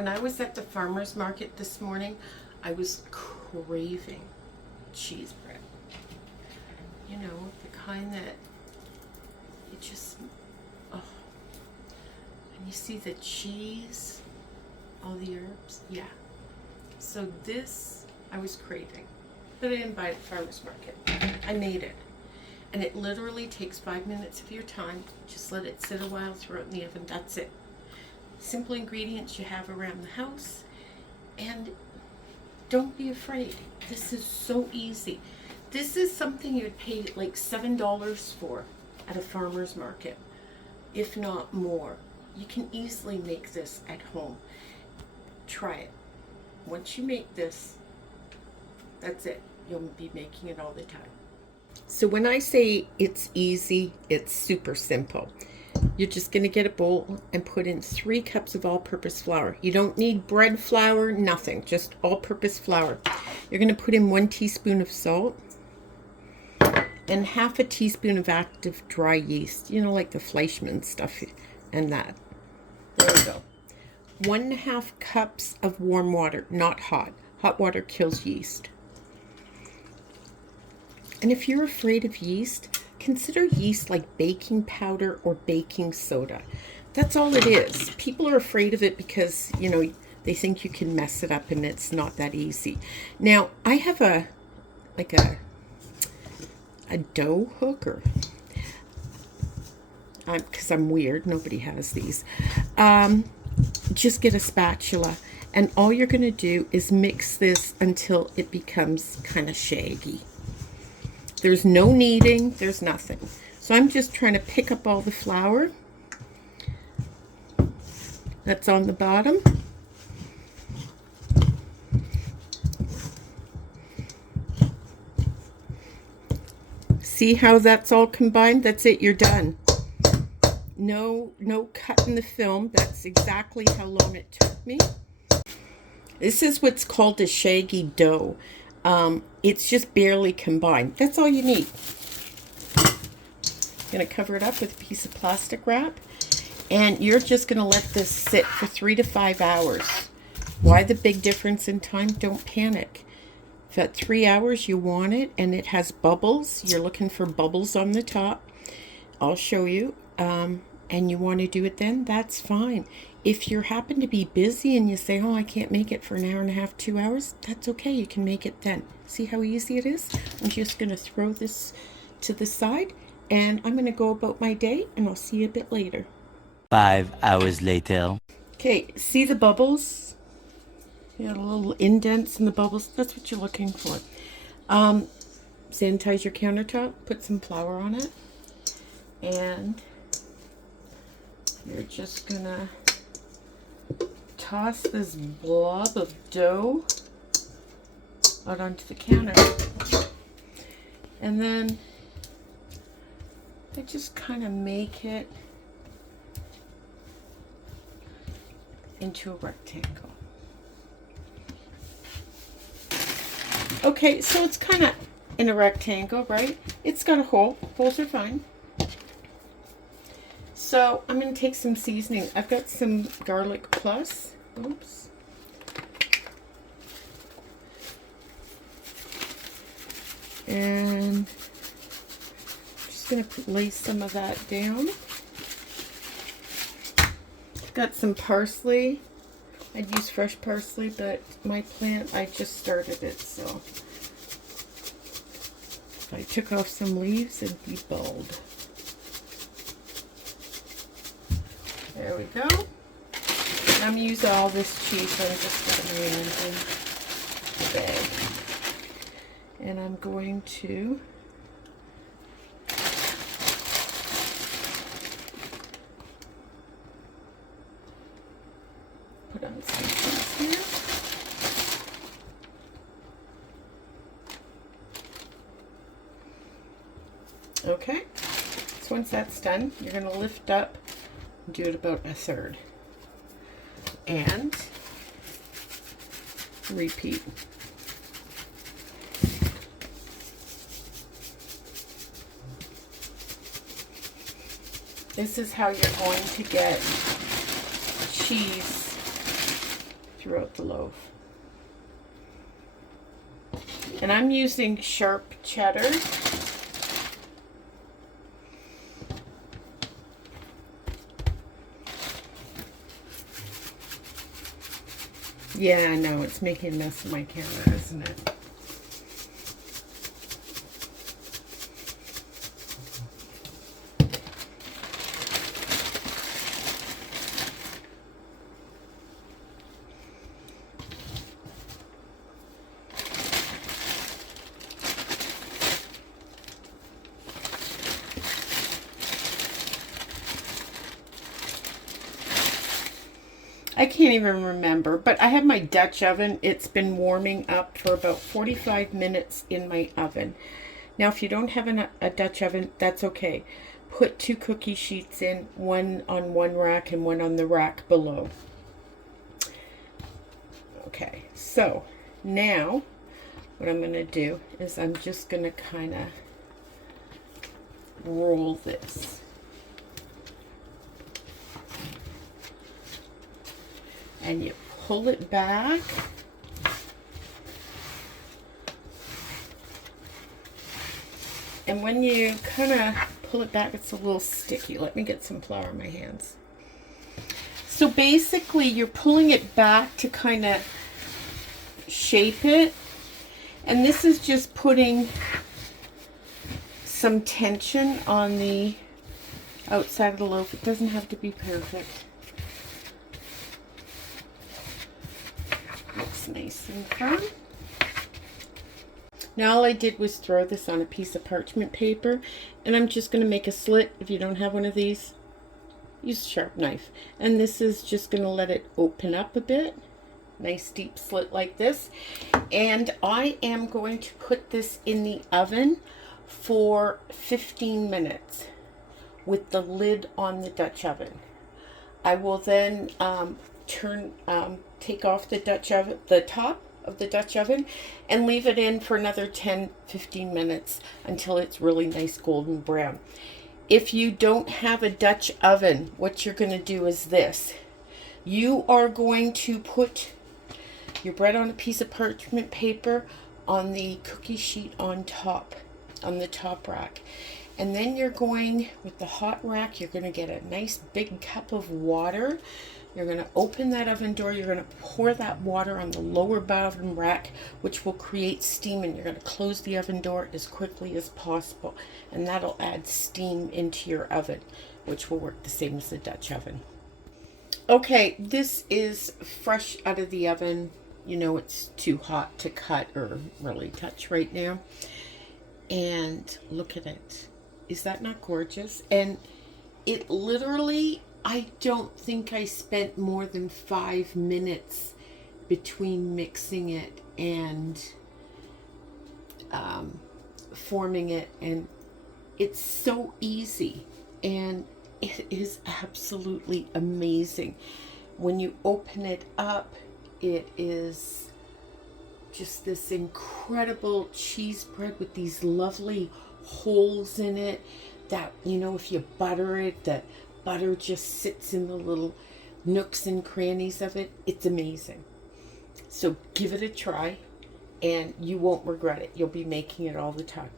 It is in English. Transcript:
When I was at the farmer's market this morning, I was craving cheese bread. You know, the kind that it just, oh. And you see the cheese, all the herbs, yeah. So this, I was craving. But I didn't buy it at the farmer's market. I made it. And it literally takes 5 minutes of your time. Just let it sit a while, throw it in the oven, that's it. Simple ingredients you have around the house, and don't be afraid. This is so easy. This is something you'd pay like $7 for at a farmer's market, if not more. You can easily make this at home. Try it. Once you make this, that's it. You'll be making it all the time. So when I say it's easy, it's super simple. You're just going to get a bowl and put in 3 cups of all-purpose flour. You don't need bread flour, nothing, just all-purpose flour. You're going to put in 1 teaspoon of salt and half a teaspoon of active dry yeast, you know, like the Fleischmann stuff and that. There we go. 1.5 cups of warm water, not hot. Hot water kills yeast. And if you're afraid of yeast, consider yeast like baking powder or baking soda. That's all it is. People are afraid of it because, you know, they think you can mess it up, and it's not that easy. Now, I have a dough hooker. Because I'm weird, nobody has these. Just get a spatula, and all you're going to do is mix this until it becomes kind of shaggy. There's no kneading, there's nothing. So I'm just trying to pick up all the flour that's on the bottom. See how that's all combined? That's it, you're done. No cut in the film. That's exactly how long it took me. This is what's called a shaggy dough. It's just barely combined. That's all you need. I'm going to cover it up with a piece of plastic wrap, and you're just going to let this sit for 3 to 5 hours. Why the big difference in time? Don't panic. If at 3 hours you want it and it has bubbles, you're looking for bubbles on the top, I'll show you, and you want to do it then, that's fine. If you happen to be busy and you say, oh, I can't make it for an hour and a half, 2 hours, that's okay. You can make it then. See how easy it is? I'm just going to throw this to the side, and I'm going to go about my day, and I'll see you a bit later. 5 hours later. Okay, see the bubbles? You got a little indents in the bubbles. That's what you're looking for. Sanitize your countertop. Put some flour on it. And you're just going to toss this blob of dough out onto the counter, and then I just kind of make it into a rectangle. Okay, so it's kind of in a rectangle, right? It's got a hole. Holes are fine. So I'm going to take some seasoning. I've got some garlic plus. Oops. And I'm just going to lay some of that down. I've got some parsley. I'd use fresh parsley, but my plant, I just started it, so if I took off some leaves, it'd be bald. There we go. I'm using all this cheese, so I'm just going to rearrange the bag. And I'm going to put on some cheese here. Okay, so once that's done, you're going to lift up and do it about a third. And repeat. This is how you're going to get cheese throughout the loaf. And I'm using sharp cheddar. Yeah, I know, it's making a mess of my camera, isn't it? I can't even remember, but I have my Dutch oven. It's been warming up for about 45 minutes in my oven. Now, if you don't have a Dutch oven, that's okay. Put 2 cookie sheets in, one on one rack and one on the rack below. Okay, so now what I'm going to do is I'm just going to kind of roll this. And you pull it back. And when you kind of pull it back, it's a little sticky. Let me get some flour in my hands. So basically, you're pulling it back to kind of shape it. And this is just putting some tension on the outside of the loaf. It doesn't have to be perfect. Looks nice and firm. Now all I did was throw this on a piece of parchment paper, and I'm just going to make a slit. If you don't have one of these, use a sharp knife. And this is just going to let it open up a bit. Nice deep slit like this. And I am going to put this in the oven for 15 minutes with the lid on the Dutch oven. I will then take off the Dutch oven, the top of the Dutch oven, and leave it in for another 10-15 minutes until it's really nice golden brown. If you don't have a Dutch oven, what you're going to do is this. You are going to put your bread on a piece of parchment paper on the cookie sheet on top, on the top rack. And then you're going, with the hot rack, you're going to get a nice big cup of water. You're going to open that oven door. You're going to pour that water on the lower bottom rack, which will create steam, and you're going to close the oven door as quickly as possible. And that'll add steam into your oven, which will work the same as the Dutch oven. Okay, this is fresh out of the oven. You know it's too hot to cut or really touch right now. And look at it. Is that not gorgeous? And it literally, I don't think I spent more than 5 minutes between mixing it and forming it. And it's so easy. And it is absolutely amazing. When you open it up, it is just this incredible cheese bread with these lovely holes in it that, you know, if you butter it, the butter just sits in the little nooks and crannies of it. It's amazing. So give it a try and you won't regret it. You'll be making it all the time.